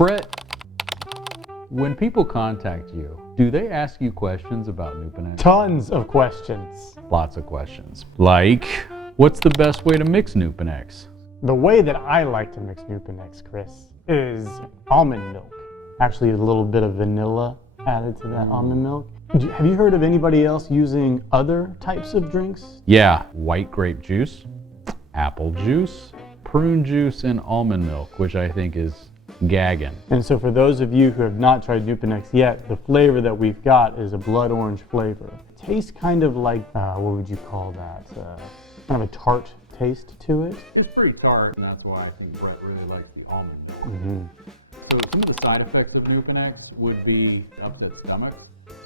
Brett, when people contact you, do they ask you questions about Neupanex? Tons of questions. Lots of questions. Like, what's the best way to mix Neupanex? The way that I like to mix Neupanex, Chris, is almond milk. Actually, a little bit of vanilla added to that almond milk. Have you heard of anybody else using other types of drinks? Yeah, white grape juice, apple juice, prune juice, and almond milk, which I think is gagging. And so for those of you who have not tried Neupanex yet, the flavor that we've got is a blood orange flavor. It tastes kind of like, what would you call that? Kind of a tart taste to it. It's pretty tart, and that's why I think Brett really likes the almond milk. Mm-hmm. So some of the side effects of Neupanex would be upset stomach.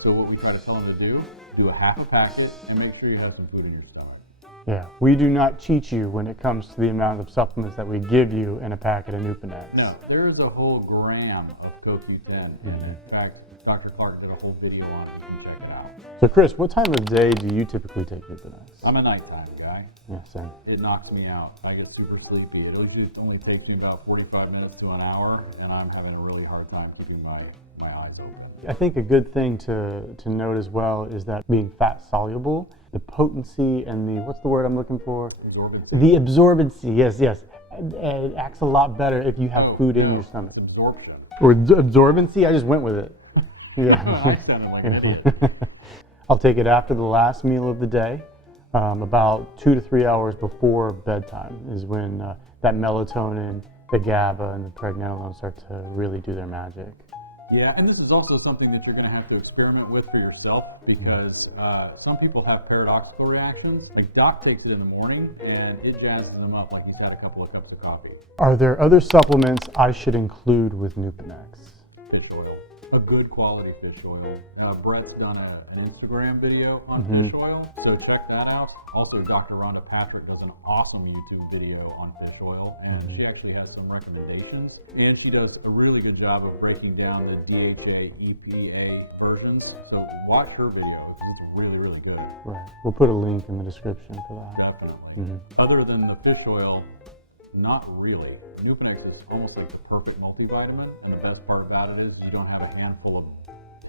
So what we try to tell them to do a half a packet and make sure you have some food in your stomach. Yeah, we do not cheat you when it comes to the amount of supplements that we give you in a packet of Neupanex. No, there's a whole gram of CoQ10. In fact, Dr. Clarke did a whole video on it. You can check it out. So Chris, what time of day do you typically take Neupanex? I'm a nighttime guy. Yeah, same. It knocks me out. I get super sleepy. It usually only takes me about 45 minutes to an hour, and I'm having a really hard time keeping my eyes open. I think a good thing to note as well is that being fat soluble, the potency and the, what's the word I'm looking for? Absorbency. The absorbency, yes. It acts a lot better if you have food in your stomach. It's absorption. Or absorbency, I just went with it. Yeah. I sounded like an idiot. I'll take it after the last meal of the day. About 2 to 3 hours before bedtime is when that melatonin, the GABA, and the pregnenolone start to really do their magic. Yeah, and this is also something that you're going to have to experiment with for yourself because some people have paradoxical reactions. Like Doc takes it in the morning and it jazzes them up like he's had a couple of cups of coffee. Are there other supplements I should include with Neupanex? Fish oil. A good quality fish oil. Brett's done an Instagram video on fish oil, so check that out. Also, Dr. Rhonda Patrick does an awesome YouTube video on fish oil, and she actually has some recommendations. And she does a really good job of breaking down the DHA, EPA versions. So watch her videos. It's really, really good. Right. We'll put a link in the description for that. Definitely. Other than the fish oil, not really. Neupanex is almost like the perfect multivitamin, and the best part about it is you don't have a handful of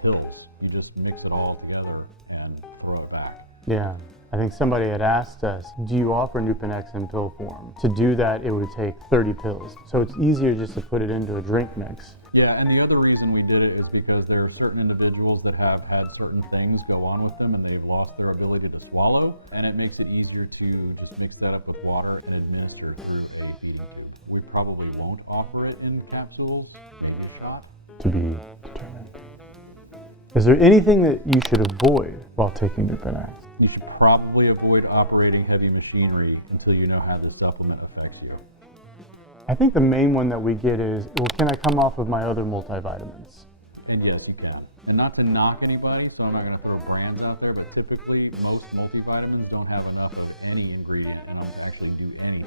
pills. You just mix it all together and throw it back. Yeah. I think somebody had asked us, do you offer Neupanex in pill form? To do that, it would take 30 pills. So it's easier just to put it into a drink mix. Yeah, and the other reason we did it is because there are certain individuals that have had certain things go on with them and they've lost their ability to swallow, and it makes it easier to just mix that up with water and administer through a feeding tube. We probably won't offer it in capsules, maybe a shot. To be determined. Is there anything that you should avoid while taking Neupanex? You should probably avoid operating heavy machinery until you know how the supplement affects you. I think the main one that we get is, well, can I come off of my other multivitamins? And yes, you can. And not to knock anybody, so I'm not going to throw brands out there, but typically most multivitamins don't have enough of any ingredient and don't actually do any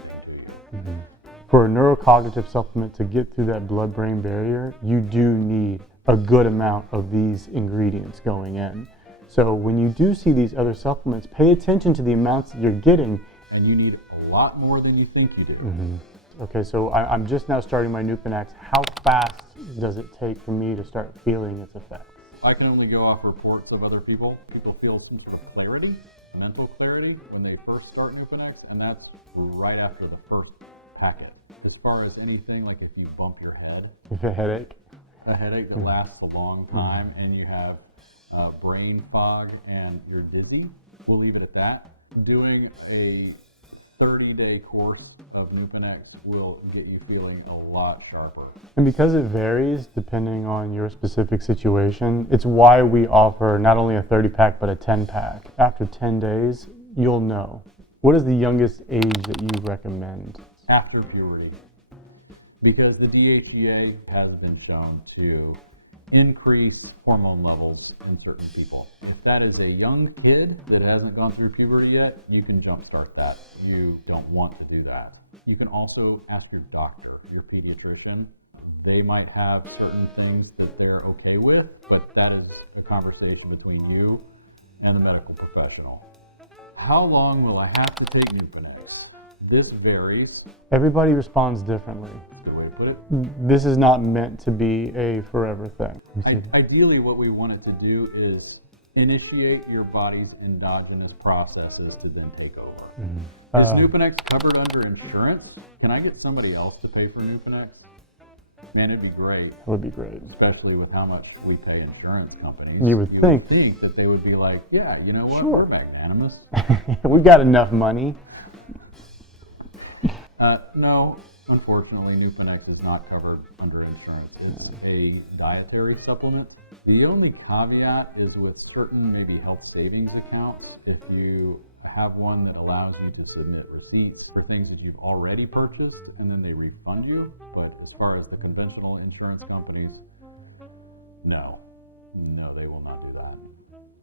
ingredient. For a neurocognitive supplement to get through that blood-brain barrier, you do need a good amount of these ingredients going in. So when you do see these other supplements, pay attention to the amounts that you're getting. And you need a lot more than you think you do. Okay, so I'm just now starting my Neupanex. How fast does it take for me to start feeling its effects? I can only go off reports of other people. People feel some sort of clarity, mental clarity, when they first start Neupanex, and that's right after the first packet. As far as anything, like if you bump your head, With a headache? a headache that lasts a long time, and you have brain fog and you're dizzy, we'll leave it at that. Doing a 30-day course of Neupanex will get you feeling a lot sharper. And because it varies depending on your specific situation, it's why we offer not only a 30-pack but a 10-pack. After 10 days, you'll know. What is the youngest age that you recommend? After puberty. Because the DHEA has been shown to increase hormone levels in certain people. If that is a young kid that hasn't gone through puberty yet, you can jumpstart that. You don't want to do that. You can also ask your doctor, your pediatrician. They might have certain things that they're okay with, but that is a conversation between you and the medical professional. How long will I have to take Neupanex? This varies. Everybody responds differently. Good way to put it. This is not meant to be a forever thing. Ideally, what we want it to do is initiate your body's endogenous processes to then take over. Is Neupanex covered under insurance? Can I get somebody else to pay for Neupanex? Man, it'd be great. That would be great. Especially with how much we pay insurance companies. You would think that they would be like, yeah, you know what, sure, we're magnanimous. We got enough money. No, unfortunately, Neupanex is not covered under insurance. It's a dietary supplement. The only caveat is with certain maybe health savings accounts. If you have one that allows you to submit receipts for things that you've already purchased and then they refund you. But as far as the conventional insurance companies, no, they will not do that.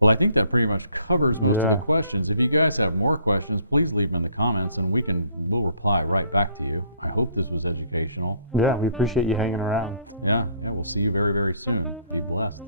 Well, I think that pretty much covers most of the questions. If you guys have more questions, please leave them in the comments and we'll reply right back to you. I hope this was educational. Yeah, we appreciate you hanging around. Yeah, we'll see you very, very soon. Be blessed.